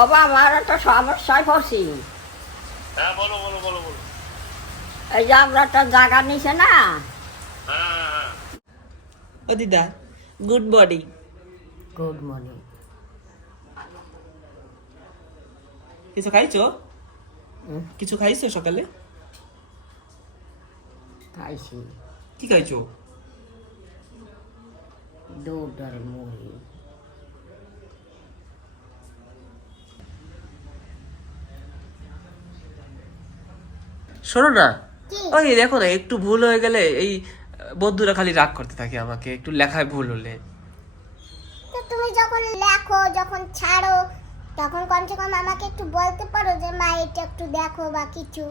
ও বাবা আমরা তো সমস্যায় পড়ছি। হ্যাঁ বলো বলো বলো বলো। এই যে আমরা একটা জায়গা নিছে না? হ্যাঁ হ্যাঁ ও দিদা গুড মর্নিং গুড মর্নিং কিছু খাইছো? কিছু খাইছো সকালে? খাইছি। কি খাইছো? দুধ আর মুড়ি। শোনো না। ওই দেখো না একটু ভুল হয়ে গেলে এই বন্ধুরা খালি রাগ করতে থাকে আমাকে একটু লেখায় ভুল হলে। তুমি যখন লেখো যখন ছাড়ো তখন কমসে কম আমাকে একটু বলতে পারো যে মা এটা একটু দেখো বা কিছু।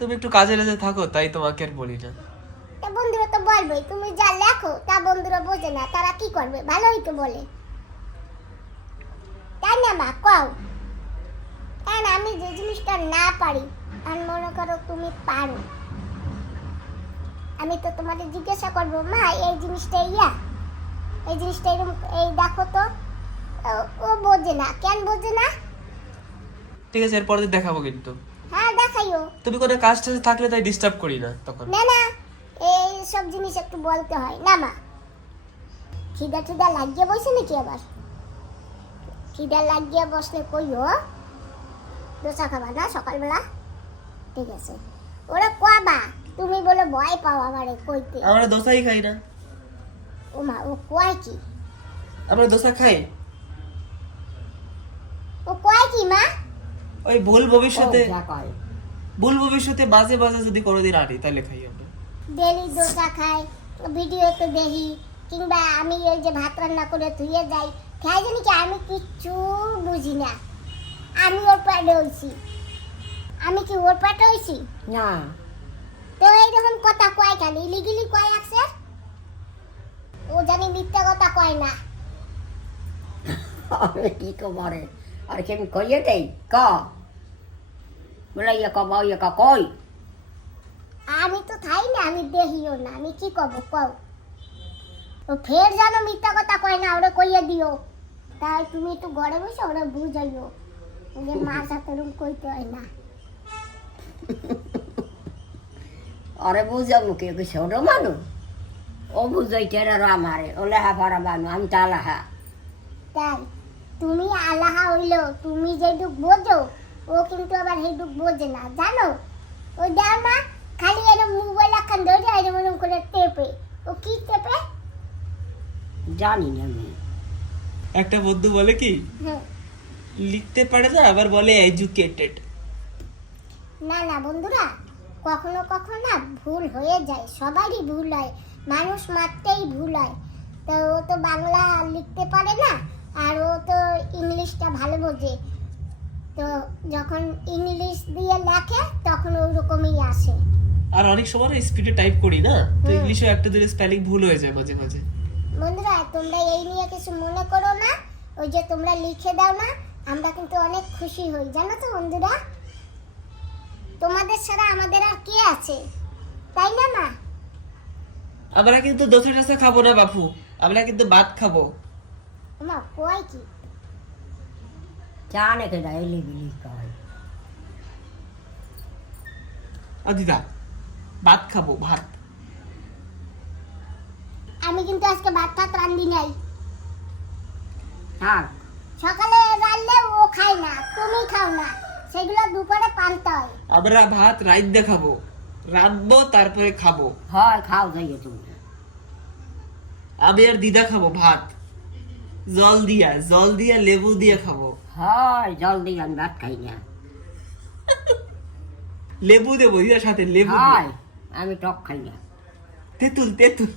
তুমি একটু কাজে রাজে থাকো তাই তোমাকে আর বলি না। তা বন্ধুরা তো বলবেই তুমি যা লেখো তা বন্ধুরা বোঝে না তারা কি করবে? ভালোই তো বলে। তাই না মা? কও। কারণ আমি যে জিনিসটা না পারি আর মনে করো তুমি পারো। আমি তো তোমাদের জিজ্ঞাসা করব মা এই জিনিসটা ইয়া? এই জিনিসটা এরকম এই দেখো তো। ও- বোঝে না। কেন বোঝে না? ঠিক আছে এরপর দেখাবো কিন্তু। হ্যাঁ দেখাইও। তুমি কোনো কাজ টাজে থাকলে তাই ডিস্টার্ব করি না তখন। না না এই সব জিনিস একটু বলতে হয়। না মা। খিদা টিদা লাগিয়ে বসে নাকি আবার? খিদা লাগিয়ে বসলে কইও দোসা খাবা না সকালবেলা? ঠিক আছে। ওরা কবা তুমি বলে ভয় পাও আমারে কইতে। আমরা দোসাই খাই না। ও মা ও কয় কি? আমরা দোসা খাই। ও কয় কি মা? ওই ভুল ভবিষ্যতে ও, যা কয়। ভুল ভবিষ্যতে বাজে বাজে যদি কোনোদিন আনি তাহলে খাই আমরা। ডেলি দোসা খাই ভিডিওতে দেখি কিংবা আমি ওই যে ভাত রান্না করে ধুয়ে যাই খাই জানি কি আমি কিচ্ছু বুঝি না। আমি ওর পেটে হইছি আমি কি ওর পেটে হইছি? না। তো এইরকম কথা কয় কেন? ইলিগিলি কয় আছে? ও জানি মিথ্যা কথা কয় না। আমি কি কমারে আর? কেমন কইয়ে দেই? ক। বলে ইয়ে কব ইয়ে ক কই? আমি তো থাই না আমি দেখিও না। আমি কি কব কও? ও ফের জানো মিথ্যা কথা কয় না ওরে কইয়ে দিও। তাই তুমি একটু ঘরে বসে ওরে বুঝাইও। যে মার সাথে কইতে হয় না। আরে বুঝাবো কে কি ছোট মানুষ ও বুঝাইতে আর আমারে। ও লেহা পড়া বানু আমি তা লাহা। তাই তুমি আলাহা হইল তুমি যেটুক বোঝো ও কিন্তু আবার সেইটুক বোঝে না জানো? ও দাও না খালি এরকম মোবাইল এখন ধরে এরকম এরকম করে টেপে। ও কি টেপে? জানি না আমি। একটা বন্ধু বলে কি? হ্যাঁ। লিখতে পারে না আবার বলে এডুকেটেড না না বন্ধুরা কখনো কখনো না ভুল হয়ে যায়। সবারই ভুল হয় মানুষ মাত্রেই ভুল হয়। তো ও তো বাংলা লিখতে পারে না আর ও তো ইংলিশটা ভালো বোঝে। তো যখন ইংলিশ দিয়ে লেখে তখন ওই রকমই আসে। আর অনেক সময় স্পিডে টাইপ করি না তো ইংলিশে একটা দুটো স্পেলিং ভুল হয়ে যায় মাঝে মাঝে। বন্ধুরা তোমরা এই নিয়ে কিছু মনে করো না ওই যে তোমরা লিখে দাও না আমরা কিন্তু অনেক খুশি হই। জানো তো বন্ধুরা? তোমাদের ছাড়া আমাদের আর কে আছে? তাই না মা? আমরা কিন্তু দোসা টোসা খাব না বাপু। আমরা কিন্তু ভাত খাব। মা কয় কি? চা নাকি ডাইলি বিলি কয় আর দিদা ভাত খাব ভাত। আমি কিন্তু আজকে ভাত টাত রান্ধি নাই। হ্যাঁ সকালে রান্নলে ও খায় না তুমি খাও না। সেগুলো দুপুরে পানতে হয় আমরা ভাত রাইত দিয়ে খাব। রাঁধবো তারপরে খাব। হয় খাও যাইয়ে তুমি। আমি আর দিদা খাব ভাত। জল দিয়া জল দিয়া লেবু দিয়ে খাব। হয় জলদি আমি ভাত খাই না। লেবু দেবো দিদার সাথে লেবু। হয় আমি টক খাই না। তেঁতুল তেঁতুল।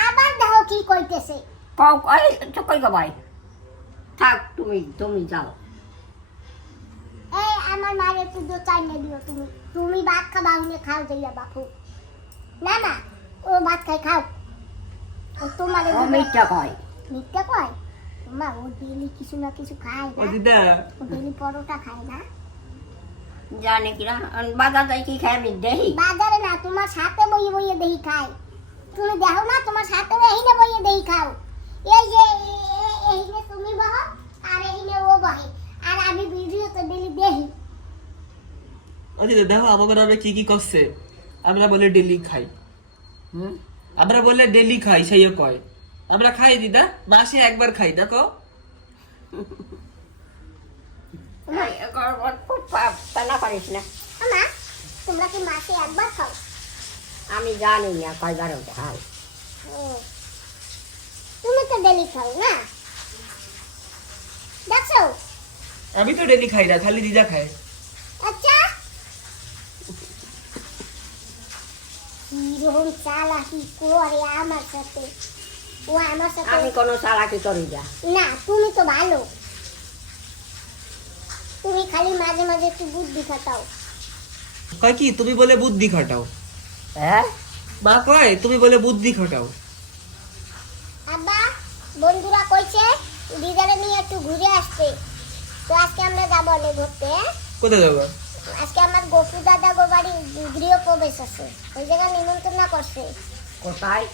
আবার দেখো কি কইতেছে। কও এই তো কই গো ভাই? থাক তুমি তুমি যাও। আমার মার একটু দো চাই না দিও তুমি তুমি ভাত খাবা উনি খাও যাইয়া বাপু না না ও ভাত খাই খাও ও তোমার ও মিথ্যা কয় মিথ্যা কয় মা ও ডেলি কিছু না কিছু খায় ও না দিদা ও ডেলি পরোটা খায় না জানি কিনা বাজার যাই কি খায় আমি দেখি বাজারে না তোমার সাথে বইয়ে বইয়ে দেহি খায় তুমি দেখো না তোমার সাথে এইনে বইয়ে দেহি খাও এই যে এইনে তুমি বহ আর এইনে ও বহে আর আমি ভিডিও তো দিদা দেখো আমাকে আমরা কি কি করছে? আমরা বলে ডেলি খাই। হুম? আমরা বলে ডেলি খাই সেই কয়। আমরা খাই দিদা। মাসে একবার খাই দেখো। পারিস না তোমরা কি মাসে একবার খাও? আমি জানি না কয়বার খাই। তুমি তো ডেলি খাও না? দেখছ? আমি তো ডেলি খাই না খালি দিদা খায়। আচ্ছা কীরকম চালাকি করে আমার সাথে? ও আমার সাথে আমি কোনো চালাকি করি না। না তুমি তো ভালো। তুমি খালি মাঝে মাঝে একটু বুদ্ধি খাটাও। কয় কি? তুমি বলে বুদ্ধি খাটাও। হ্যাঁ? মা কয়? তুমি বলে বুদ্ধি খাটাও। আব্বা বন্ধুরা কইছে দিদারে নিয়ে একটু ঘুরে আসতে। তো আজকে আমরা যাব অনেক ঘুরতে হ্যাঁ? কোথায় যাব? আজকে আমার গপু দাদা গো বাড়ি গৃহ প্রবেশ আছে। ওই জায়গায় নিমন্ত্রণ করছে। কোথায়?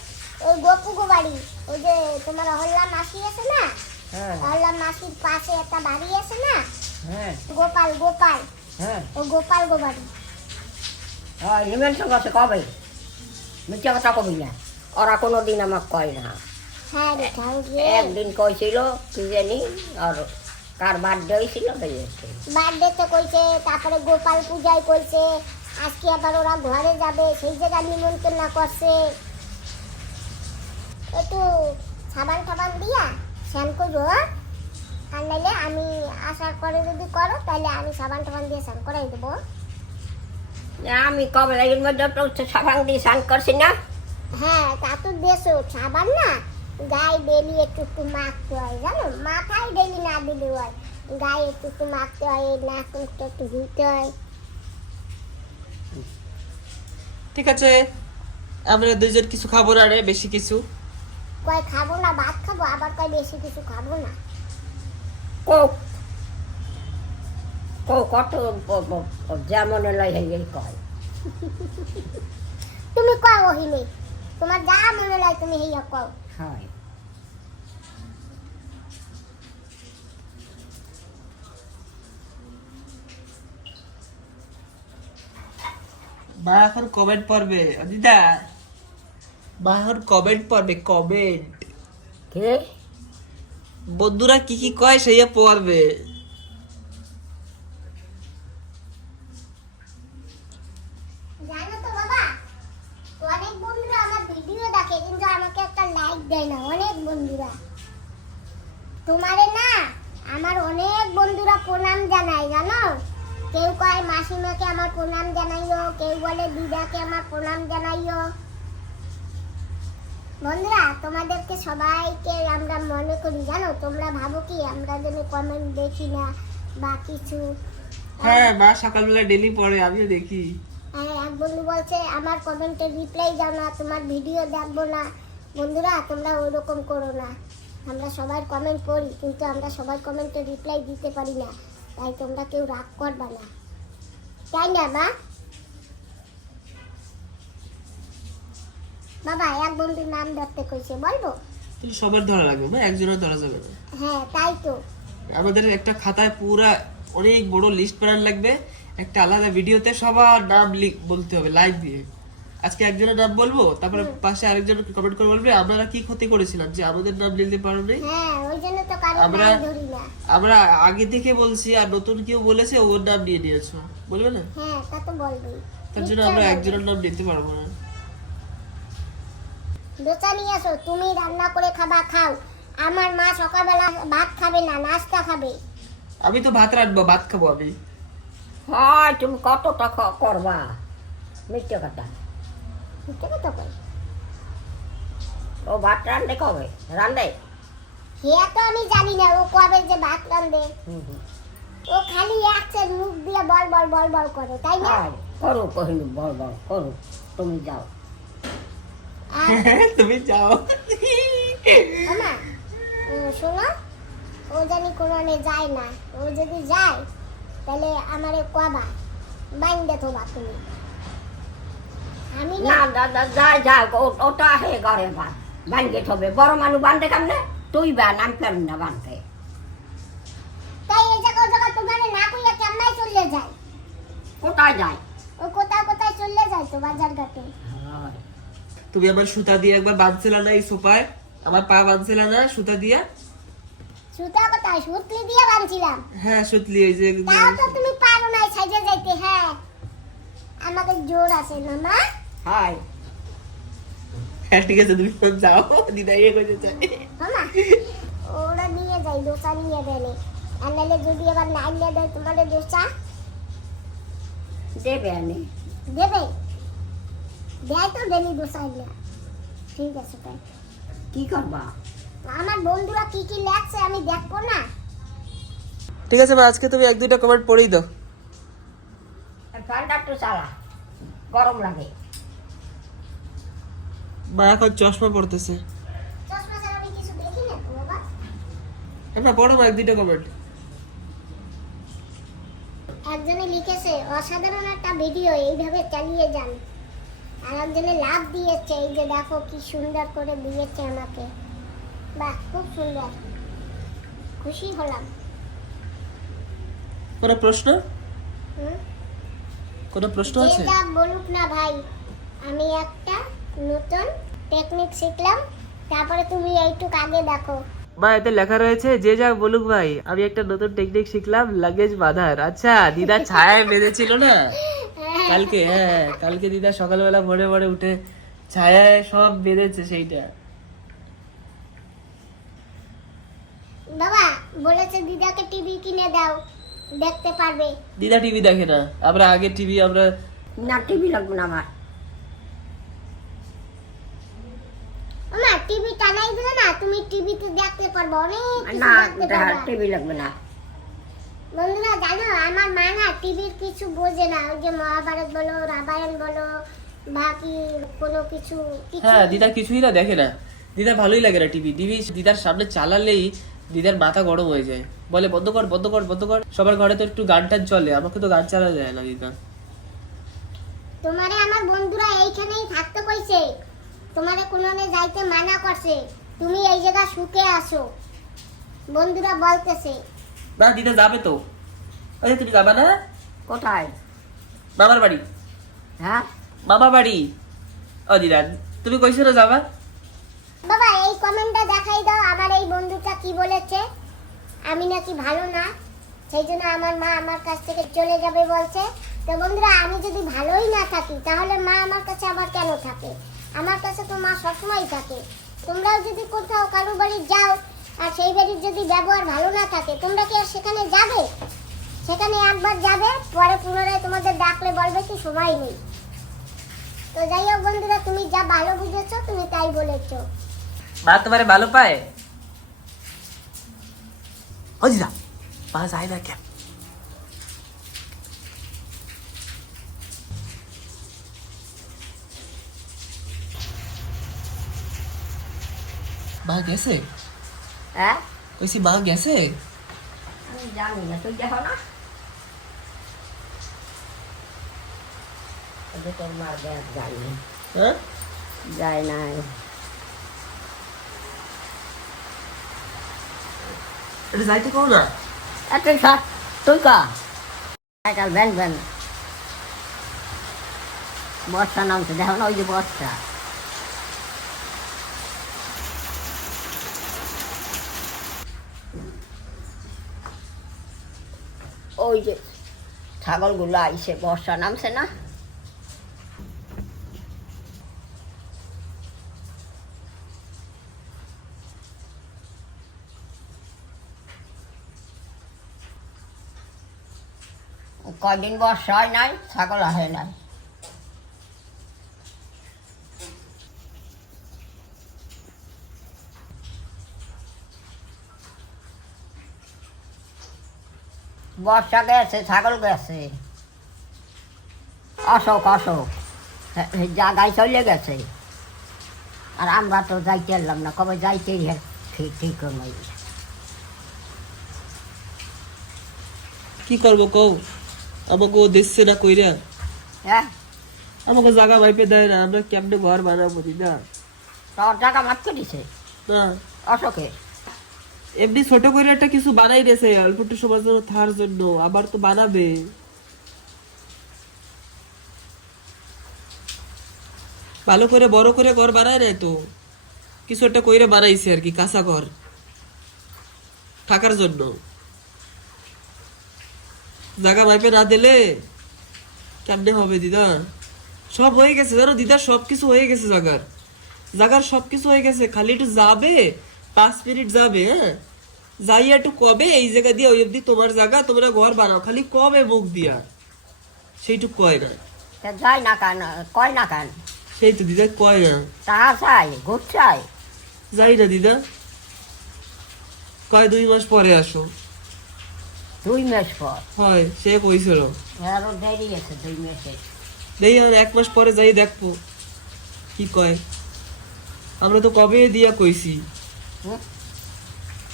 ওই গপু গো বাড়ি। ওই যে তোমার অহল্লা মাসি আছে না? হ্যাঁ। অহল্লা মাসির পাশে একটা বাড়ি আছে না? হ্যাঁ। গোপাল গোপাল। হ্যাঁ। ও গোপাল গো বাড়ি। হ্যাঁ নিমন্ত্রণ করছে কবে? মিথ্যা কথা কবি না। ওরা কোনো দিন আমাকে কয় না। হ্যাঁ একদিন কইছিল কি জানি আর কার বার্থডে হয়েছিল বার্থডেতে কইছে তারপরে গোপাল পূজায় কইছে আজকে আবার ওরা ঘরে যাবে সেই জায়গায় নিমন্ত্রণ না করছে। একটু সাবান টাবান দিয়া স্নান করব হ্যাঁ? আর নাইলে আমি আসার পরে যদি করো তাহলে আমি সাবান টাবান দিয়ে স্নান করাই দেবো। আমি কবে এর মধ্যে তো সাবান দিয়ে স্নান করছি না। হ্যাঁ তা তো দেশো সাবান না? গায়ে ডেলি একটু একটু মাখতে হয় জানো? মাথায় ডেলি না দিলে হয়। গায়ে একটু একটু মাখতে হয় এই নাক মুখটা একটু ধুইতে হয়। ঠিক আছে আমরা দুজন কিছু খাব না রে বেশি কিছু? কয় খাব না ভাত খাব? আবার কয় বেশি কিছু খাব না? কো কো কত যেমন লয় এই কয়। তুমি কও ওহিনি। তোমার যা মনে হয় তুমি হেয়া কও। মা এখন কমেন্ট পড়বে। দিদা মা এখন কমেন্ট পড়বে কমেন্ট কে? বন্ধুরা কি কি কয় সেই পড়বে জানো তো বাবা অনেক বন্ধুরা আমার ভিডিও দেখে কিন্তু আমাকে একটা লাইক দেয় না অনেক বন্ধুরা। তোমারে না আমার অনেক বন্ধুরা প্রণাম জানায় জানো? কেউ কয় মাসিমাকে আমার প্রণাম জানাইও। কেউ বলে দিদাকে আমার প্রণাম জানাইও। বন্ধুরা তোমাদেরকে সবাইকে আমরা মনে করি জানো? তোমরা ভাবো কি আমরা যেন কমেন্ট দেখি না বা কিছু। হ্যাঁ মা সকালবেলা ডেলি পড়ে আমিও দেখি। হ্যাঁ, এক বন্ধু বলছে আমার কমেন্টের রিপ্লাই দাও না তোমার ভিডিও দেখব না। বন্ধুরা তোমরা ওরকম করো না। আমরা সবার কমেন্ট করি কিন্তু আমরা সবার কমেন্টের রিপ্লাই দিতে পারি না। তাই তোমরা কেউ রাগ করবা না। তাই না মা? বাবা এক বন্ধুর নাম ধরতে কইছে বলব? কিন্তু সবার ধরা লাগবে না একজনের ধরা যাবে না। হ্যাঁ তাই তো। আমাদের একটা খাতায় পুরা অনেক বড় লিস্ট বানানো লাগবে। একটা আলাদা ভিডিওতে সবার নাম লিখ বলতে হবে লাইভ দিয়ে। আজকে একজনের নাম বলব তারপরে পাশে আরেকজন কমেন্ট করে বলবে আমরা কি ক্ষতি করেছিলাম? যে আমাদের নাম নিতে পারো নাই। হ্যাঁ আমরা- আমরা আগে থেকে বলছি আর নতুন কেউ বলেছে ওর নাম নিয়ে নিয়েছো বলবে না? হ্যাঁ তার জন্য আমরা একজনের নাম নিতে পারব না। দোচা নিয়ে আসো তুমি রান্না করে খাবা খাও। আমার মা সকালবেলা ভাত খাবে না নাস্তা খাবে। আমি তো ভাত রাখব ভাত খাব আমি। হয় তুমি কতটা করবা। মিথ্যে কথা। বুঝতে তো কই ও ভাত রান্ধে কবে? রান্ধে হে তো আমি জানি না ও কবে যে ভাত রান্ধে ও খালি একসে মুখ দিয়ে বল বল বল বল করে তাই না? করো কহিনি বল বল করো তুমি যাও। আর তুমি যাও। মামা শোনো ও জানি কোনোনে যায় না ও যদি যায় তাহলে আমারে কবা বাইন্দে থোবা তুমি। না না দাদা যাই ওটা হে ঘরে বান বড় মানুষ বান্ধে কেমনে? তুই না বানতে তাই এই জায়গা ওই জায়গা তোমার না কইয়া কেমন চলে যায়? কোথায় যায়? তো বাজার ঘাটে? হয়। তুমি আমার সুতা দিয়ে একবার বাঁধছিলা না এই সোফায়? আমার পা বাঁধছিলা না সুতা দিয়া? সুতা কোথায়? সুতলি দিয়ে হ্যাঁ সুতলি এই যে তাও তো তুমি পারো না সাইজে যাইতে হ্যাঁ। আমাকে জোর আছে না মা? হ্যাঁ ঠিক আছে তুমি যাও দিদা ইয়ে করতে চাই ওরা নিয়ে যাই দোসা নিয়ে দেনে আর নাহলে যদি আবার না নিয়ে দেয় তোমাদের দোসা দেবে আনি। দেবে? দেয় তো দেনি দোসা নিয়ে ঠিক আছে তাই। কি করবা? আমার বন্ধুরা কি কি লেখছে আমি দেখব না। ঠিক আছে আজকে তুমি এক দুইটা কমেন্ট পড়েই দাও। ফ্যানটা একটু চালা গরম লাগে। মা এখন চশমা পড়তেছে বাবা। আমরা পড়ো এক দুইটা কমেন্ট একজনে লিখেছে অসাধারণ একটা ভিডিও এইভাবে চালিয়ে যান। আর একজনে লাভ দিয়েছে এই যে দেখো কি সুন্দর করে দিয়েছে আমাকে। বাহ খুব সুন্দর। খুশি হলাম। কোনো প্রশ্ন? কোনো প্রশ্ন আছে? বলুক না ভাই আমি একটা নতুন টেকনিক শিখলাম। তারপরে তুমি এইটুক আগে দেখো। মা এতে লেখা রয়েছে যে যা বলুক ভাই আমি একটা নতুন টেকনিক শিখলাম লাগেজ বাঁধার। আচ্ছা দিদা ছায়ায় বেঁধেছিল না? কালকে হ্যাঁ কালকে দিদা সকালবেলা ভোরে ভোরে উঠে ছায়ায় সব বেঁধেছে সেইটা। বাবা বলেছে দিদাকে টিভি কিনে দাও দেখতে পারবে। দিদা টিভি দেখে না আমরা আগে টিভি আমরা না টিভি লাগবে না আমার। মা টিভি টানাই দিলে না তুমি টিভিতে দেখতে পারবে অনেক কিছু না দেখতে পারবে। টিভি লাগবে না। বন্ধুরা জানো আমার মা না টিভির কিছু বোঝে না ওই যে মহাভারত বলো রামায়ণ বলো বাকি কোনো কিছু কিছু হ্যাঁ দিদা কিছুই না দেখে না। দিদা ভালোই লাগে না টিভি টিভি দিদার সামনে চালালেই দিদার মাথা গরম হয়ে যায়। বলে বন্ধ কর বন্ধ কর বন্ধ কর সবার ঘরে তো একটু গান টান চলে আমাকে তো গান চালা যায় না দিদা। তোমারে আমার বন্ধুরা এইখানেই থাকতে কইছে। তোমারে কোনোনে যাইতে মানা করছে। তুমি এই জায়গা সুখে আসো বন্ধুরা বলতেছে। না দিদা যাবে তো। আচ্ছা তুমি যাবা না? কোথায়? বাবার বাড়ি। হ্যাঁ? বাবা বাড়ি। ও দিদা তুমি কইছো না যাবা? বাবা এই কমেন্টটা দেখাই দাও আমার এই বন্ধুটা কি বলেছে। আমি নাকি ভালো না সেই জন্য আমার মা আমার কাছ থেকে চলে যাবে বলছে। তো বন্ধুরা আমি যদি ভালোই না থাকি তাহলে মা আমার কাছে আবার কেন থাকে? আমার কাছে তো মা সবসময় থাকে। তোমরাও যদি কোথাও কারও বাড়ি যাও আর সেই বাড়ির যদি ব্যবহার ভালো না থাকে, তোমরা কি আর সেখানে যাবে? সেখানে একবার যাবে, পরে পুনরায় তোমাদের ডাকলে বলবে কি সময় নেই। তো যাই হোক বন্ধুরা, তুমি যা ভালো বুঝেছ, তুমি তাই বলেছ। মা তোমারে ভালো পায়? দিদা মা যায় না কেন? মা গেছে হ্যাঁ? কইছি মা গেছে আমি জানি না তুই দেখো না। তোর মার ব্যাগ যায়নি হ্যাঁ? যায় নাই। এটা যাইতে কও না? এত সাত তুই কা? ভ্যান ভ্যান বস্তা নামছে দেখো না ওই যে বস্তা। ওই যে ছাগলগুলো আইসে বর্ষা নামছে না? কদিন বর্ষা হয় নাই ছাগল হয় নাই। বর্ষা গেছে ছাগল গেছে। অশোক অশোক। জায়গায় চলে গেছে। আর আমরা তো যাইতে এলাম না কবে যাইতে ঠিক ঠিক নাই। কি করব কও? আমাকে ও দিচ্ছে না কইরা। হ্যাঁ? আমাকে জায়গা মাইপে দেয় না আমরা কেমনে ঘর বানাবো দিদা? তোর জায়গা মাত্র দিছে না। অশোকের? এমনি ছোট করে একটা কিছু বানাই দিয়েছে অল্প একটু সময়ের জন্য থার জন্য। আবার তো বানাবে। ভালো করে, বড় করে ঘর বানায় নাই তো? কিছু একটা কইরে বানাইছে আর কি, কাঁচা ঘর। থাকার জন্য। জায়গা মাইপে না দিলে কেমনে হবে দিদা? সব হয়ে গেছে, জানো দিদা সব কিছু হয়ে গেছে জাগার। জাগার সব কিছু হয়ে গেছে, খালি একটু যাবে, পাঁচ মিনিট যাবে হ্যাঁ? যাই একটু কবে? এই জায়গা দিয়ে ওই অব্দি তোমার জায়গা তোমরা ঘর বানাও। খালি কবে মুখ দিয়া? সেইটুক কয় না। তা যাই না কেন? কয় না কেন? সেই তো দিদা কয় না। টাকা চাই ঘুর চাই যাই না দিদা। কয় দুই মাস পরে আসো। দুই মাস পর? হয় সে কইছিল। আরও দেরি আছে দুই মাসে। দেই আর এক মাস পরে যাই দেখব। কি কয়? আমরা তো কবে দিয়া কইছি?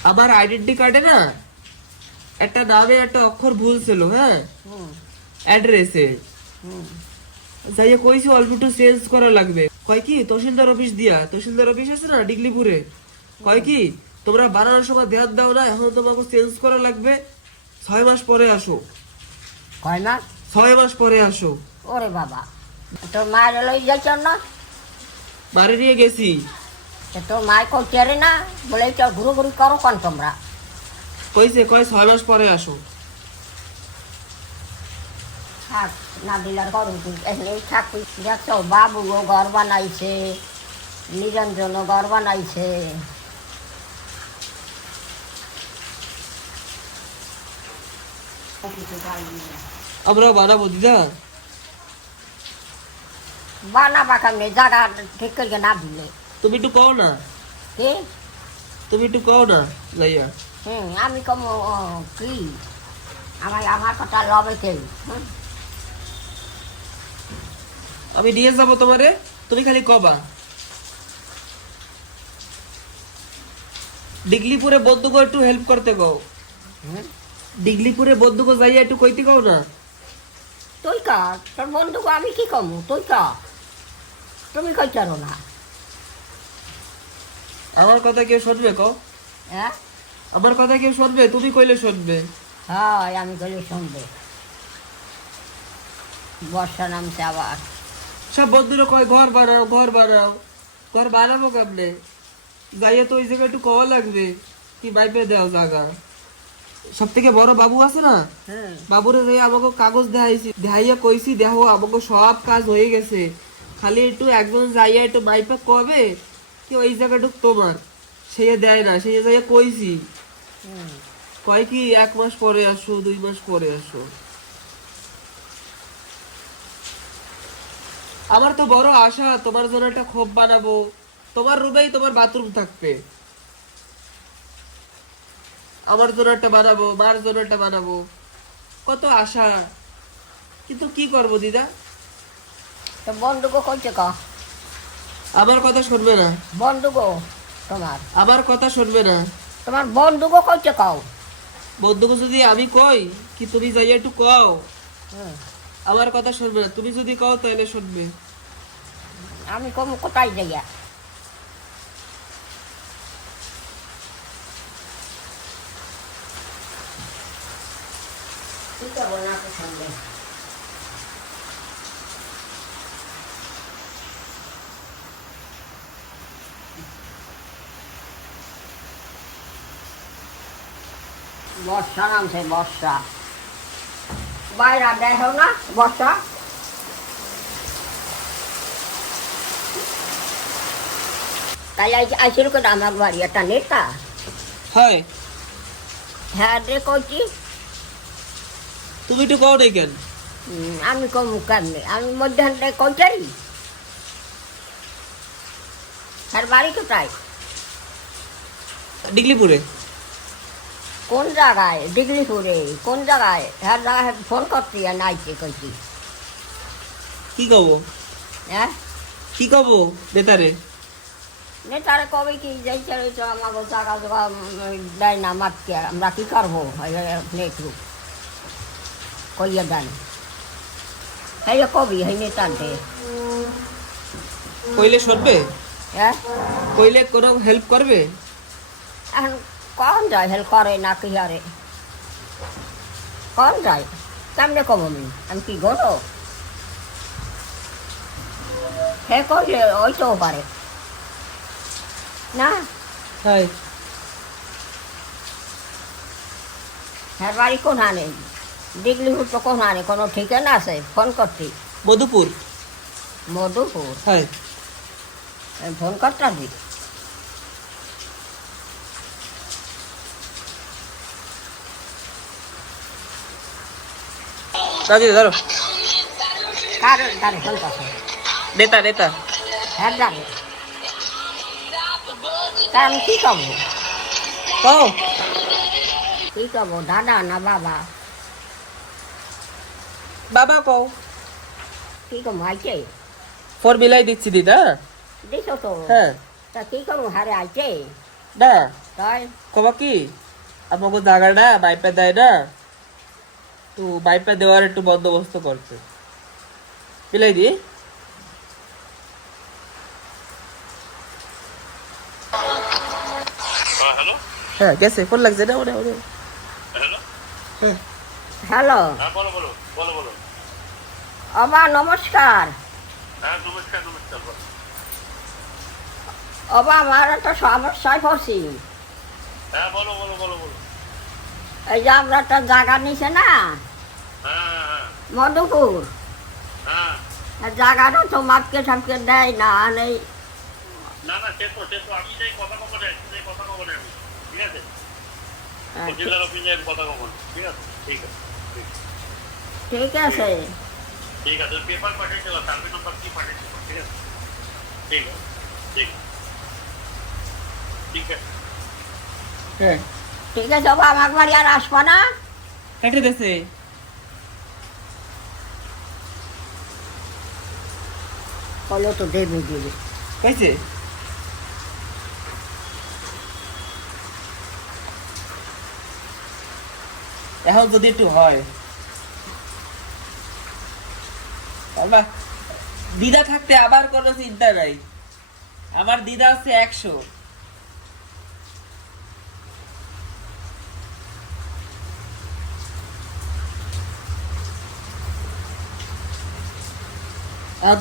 আমার আইডেন্টি কার্ডে না একটা নামে একটা অক্ষর ভুল ছিল হ্যাঁ? অ্যাড্রেসে যাইয়ে কইছি অল্প একটু চেঞ্জ করা লাগবে। কয় কি তহসিলদার অফিস দিয়া তহসিলদার অফিস আছে না ডিগলিপুরে? কয় কি তোমরা বানানোর সময় ধ্যান দাও না এখন তোমাকে চেঞ্জ করা লাগবে। ছয় মাস পরে আসো। কয় না? ছয় মাস পরে আসো। ওরে বাবা তোর মায়ের লই যাইছ না? বাড়ি নিয়ে গেছি। তোর মায় কইছে রে না বলে তো ঘুরু ঘুরি করো কোন তোমরা? কইছে কয় ছয় মাস পরে আসো। থাক না দিলার তুই এখানে থাকুই দেখছ বাবু ও ঘর বানাইছে নিরঞ্জন ঘর বানাইছে। আমরাও বানাবো দিদা। বানাবা কেমনে? জায়গা ঠিক করে না দিলে। তুমি একটু কও না। কে? তুমি একটু কও না লাইয়া হুম আমি কম কি? আমার আমার কথা লবে কেউ আমি দিয়ে যাব তোমারে তুমি খালি কবা। ডিগলিপুরে বন্ধুকে একটু হেল্প করতে কও। ডিগলিপুরে বন্ধুকে যাইয়া একটু কইতে কও না। তুই কা তোর বন্ধুকে আমি কি কমু? তুই কা তুমি কইতারো না। আমার কথা কেউ শুনবে কও। হ্যাঁ? আমার কথা কেউ শুনবে? তুমি কইলে শুনবে। হ্যাঁ আমি কইলে শুনবে। বর্ষা নামছে আবার। সব বন্ধুরা কয় ঘর বানাও ঘর বানাও ঘর বানাবো কেমনে? যাইয়া তো ওই জায়গায় একটু কওয়া লাগবে কি বাইপে দেও জায়গা। সব থেকে বড় বাবু আছে না? হুম বাবুরে যাই আমাকে কাগজ দেখাইছি দেখাইয়া কইছি দেখো আমাকে সব কাজ হয়ে গেছে। খালি একটু একজন যাইয়া একটু মাইপা কবে? কি ওই জায়গাটুক তোমার সে দেয় না সে কইছি কয় কি এক মাস পরে আসো দুই মাস পরে আসো। আমার তো বড় আশা তোমার জন্য একটা খোপ বানাবো। তোমার রুমেই তোমার বাথরুম থাকবে। আমার জন্য একটা বানাবো মার জন্য একটা বানাবো। কত আশা। কিন্তু কি করব দিদা? বন্ধুকে কইছে ক? আমার কথা শুনবে না। বন্ধুগো তোমার। আমার কথা শুনবে না। তোমার বন্ধুকে কইছে কও? বন্ধুকে যদি আমি কই কি তুমি যাই একটু কও? আমার কথা শুনবে না। তুমি যদি কও তাহলে শুনবে। আমি কম কোথায় যাইয়া? করব না বর্ষা নামছে বর্ষা। বাইরে দেখো না বর্ষা। আমার বাড়ি একটা নেতা। হয়। হ্যাঁ রে তুমি একটু কও কেন হুম, আমি কম কেমনি? আমি মধ্যাহ্নে কইটাই হ্যাঁ বাড়ি কোথায়? ডিগলিপুরে। কোন জায়গায়? ডিগ্রিপুরে কোন জায়গায়? হ্যাঁ জায়গায় ফোন করছি আর নাইছে কইছি। কি কব? হ্যাঁ? কি কব বেতারে নেতারে কবে কি যাইছে তো আমাকে টাকা টাকা দেয় না মাতকে। আমরা কি করব? নেটু কইয়া দেন। এই কবি এই নেতান্তে কইলে শুনবে হ্যাঁ? কইলে কোনো হেল্প করবে? এখন কন যায় হেল করে না কি হারে কন যায় কেমনে কম আমি? আমি কি গরো হে কইলে হইতেও পারে। না? হ্যাঁ হ্যাঁ বাড়ি কোনখানে? ডিগলিহুর তো কোনখানে? কোনো ঠিকানা আছে? ফোন করতি মধুপুর। মধুপুর? হ্যাঁ ফোন করতে রাজি ধরো কার কার ফোন করছে নেতা নেতা। হ্যাঁ জানি তা আমি কী করব? কও। কী করব? দাদা না বাবা? বাবা কও। কী করব? আইছে? ফোর বিলাই দিচ্ছি দিদা। দিছ তো? হ্যাঁ। তা কী করব? হারে আইছে? না। তাই? কবা কি? আমাকে জায়গাটা বাইপে দেয় না। তো বাইপে দেওয়ার একটু বন্দোবস্ত করছে। বিলাই দি। হ্যাঁ হ্যাঁ গেছে ফোন লাগছে না ওরে ওরে। হ্যালো? হ্যাঁ। হ্যাঁ নমস্কার। নমস্কার অবা আমার একটা সমস্যায় পড়ছি। হ্যাঁ বলো বলো বলো বলো। এই যে আমরা একটা জায়গা নিছে না? হ্যাঁ। মধুপুর। হ্যাঁ। জায়গাটা তো মাপকে ঠাপকে দেয় না নেই আছে। ঠিক আছে। ঠিক আছে পেপার পাঠিয়েছিল সার্ভে নাম্বার কি পাঠিয়েছিল ঠিক আছে? ঠিক আছে ঠিক আছে। ঠিক আছে। হ্যাঁ। ঠিক আছে বাবা আমার বাড়ি আর আসব না। কেটে দেছে বলো তো দেবে দেবে কইছে এখন যদি একটু হয়। বাবা দিদা থাকতে আবার কোনো চিন্তা নাই। আমার দিদা আছে একশো।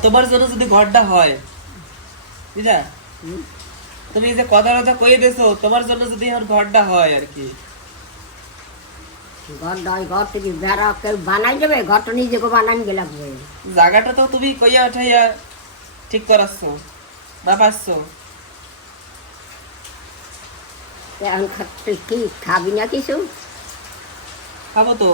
তোমার জন্য যদি ঘরটা হয় হুম? তুমি যে কথা কথা কয়ে দিছো তোমার জন্য যদি এখন ঘরটা হয় আর কি। ঘর নয় ঘর থেকে বেড়া কেউ বানাই দেবে ঘরটা নিজেকে বানান গেলাম জায়গাটা তো তুমি কইয়া উঠাইয়া ঠিক করাচ্ছ না পারছ? এখন কি খাবি না কিছু? খাব তো।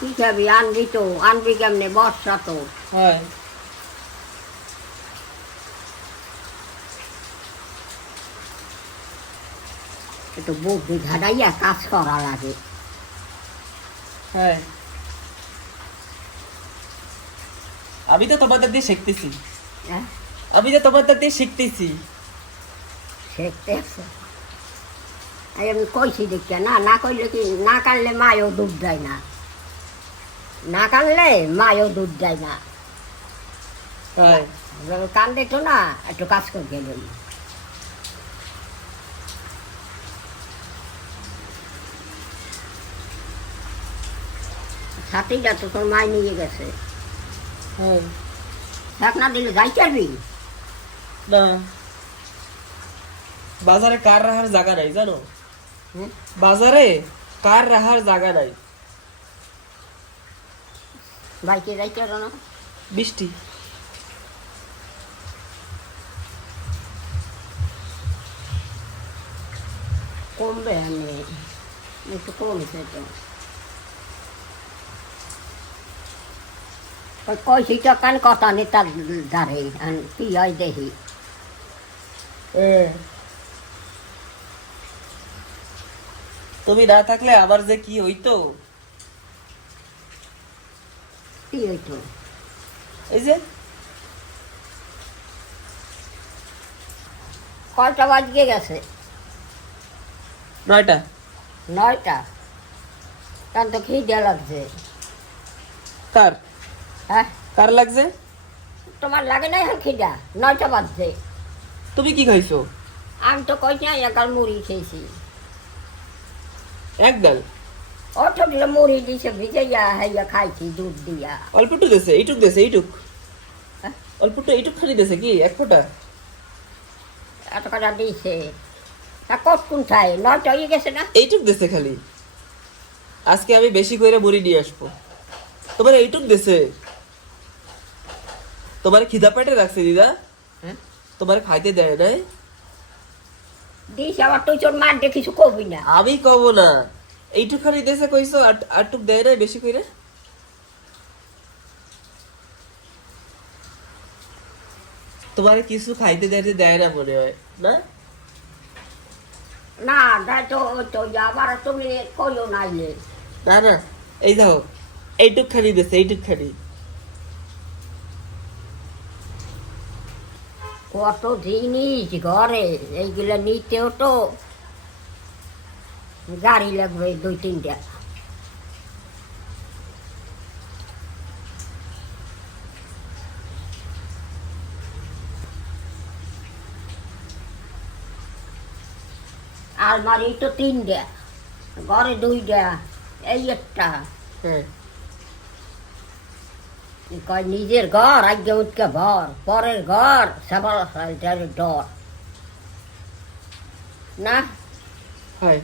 কি খাবি আনবি তো আনবি কেমনে? বর্ষা তো। হয়। একটু বুদ্ধি ঘাটাইয়া কাজ করা লাগে হ্যাঁ। আমি তো তোমাদের দিয়ে শিখতেছি। হ্যাঁ? আমি তো তোমাদের দিয়ে শিখতেছি। শিখতে আমি কইছি দেখে না না কইলে কি না কানলে মায়ও দুধ দেয় না। না কানলে মায়ও দুধ দেয় না। কান্দে তো না একটু কাজ করে গেলেন ছাতিটা তো তোর মায় নিয়ে গেছে। হয়। এক না দিলে যাই চাবি না। বাজারে কার রাখার জায়গা নাই জানো? বাজারে কার রাখার জায়গা নাই? বাইকে যাই চারো না। বৃষ্টি? কমবে আমি একটু কমছে তো কইছি তো কান কথা নেই তার আর কি হয় দেখি। তুমি না থাকলে আমার যে কি হইতো? কি হইতো এই যে কয়টা বাজকে গেছে নয়টা নয়টা কারণ তো খিদে লাগছে কার হ্যাঁ কার লাগছে তোমার লাগে না এখন খিদা নয়টা বাজছে তুমি কি খাইছো আমি তো কইছি না একাল মুড়ি খেয়েছি এক দিলে মুড়ি দিছে ভিজাইয়া হাইয়া খাইছি দুধ দিয়া। অল্প একটু দেছে এইটুক দেছে এইটুক। অল্পটা এইটুকখানি দিয়েছে কি এক ফোঁটা? এত কথা দিয়েছে তা কত কোন ঠাই নয়টা হয়ে গেছে না? এইটুক দেছে খালি। আজকে আমি বেশি করে মুড়ি নিয়ে আসব। তোমার এইটুক দেছে। তোমার খিদা পেটে রাখছে দিদা। হ্যাঁ? তোমার খাইতে দেয় নাই। দিস আবার তুই তোর মার দিয়ে কিছু করবি না? আমি কব না। এইটুকখানি দেশে কইছো আর- আরটুক দেয় নাই বেশি কইরে তোমার কিছু খাইতে দেয় দেয় না মনে হয় না? না তো তো আবার তুমি কইও না না না এই দেখো এইটুকখানি দেশে এইটুকখানি কত জিনিস ঘরে এইগুলো নিতেও তো। গাড়ি লাগবে দুই তিনটা। আলমারি তো তিন তিনটা ঘরে দুই দুইটা এই একটা। হ্যাঁ। কয় নিজের ঘর আজকে উঠকে ভর পরের ঘর সবার ডর। না? হয়।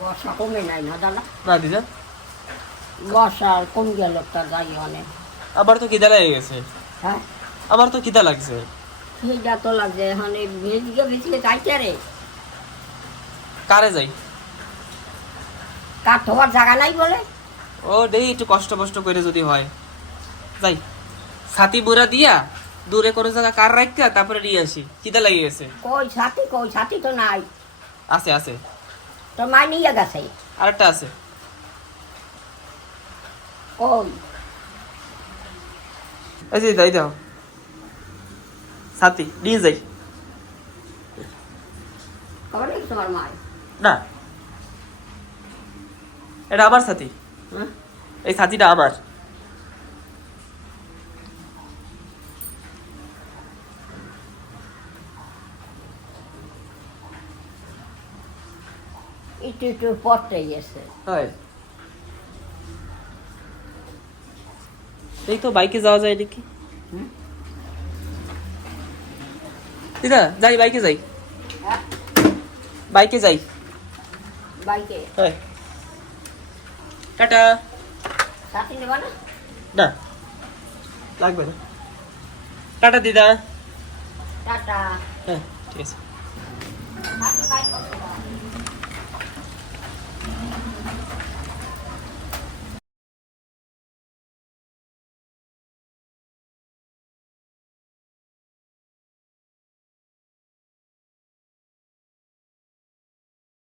বর্ষা কমে নাই না দাদা। না দিদা। বর্ষা কম গেল তার যাই অনেক। আমার তো লেগে গেছে। হ্যাঁ? আমার তো খিদা লাগছে। সেইটা তো লাগছে এখন এই ভেজিকে ভেজিকে যাইতে রে? কারে যাই? জায়গা নাই বলে? ও দেই একটু কষ্ট কষ্ট করে যদি হয়। যাই ছাতি বুড়া দিয়া দূরে কোনো জায়গা কার রাখা তারপরে নিয়ে আসি। কিদা লেগে গেছে। কই সাথী কই সাথী তো নাই। আছে আছে। তো মাই নিয়ে গেছে। আরেকটা আছে। কই এই যে দাই দাও সাথী নিয়ে যাই। খবর নেই তোমার মায় না। এটা আমার সাথী। এই সাথীটা আমার একটু একটু পড়তে গেছে হয়। এই তো বাইকে যাওয়া যায় নাকি? দিদা যাই বাইকে যাই। হ্যাঁ? বাইকে যাই। বাইকে? হয়। টাটা। সাথী নেবা না? না। লাগবে না। টাটা দিদা। টাটা। হ্যাঁ। আছে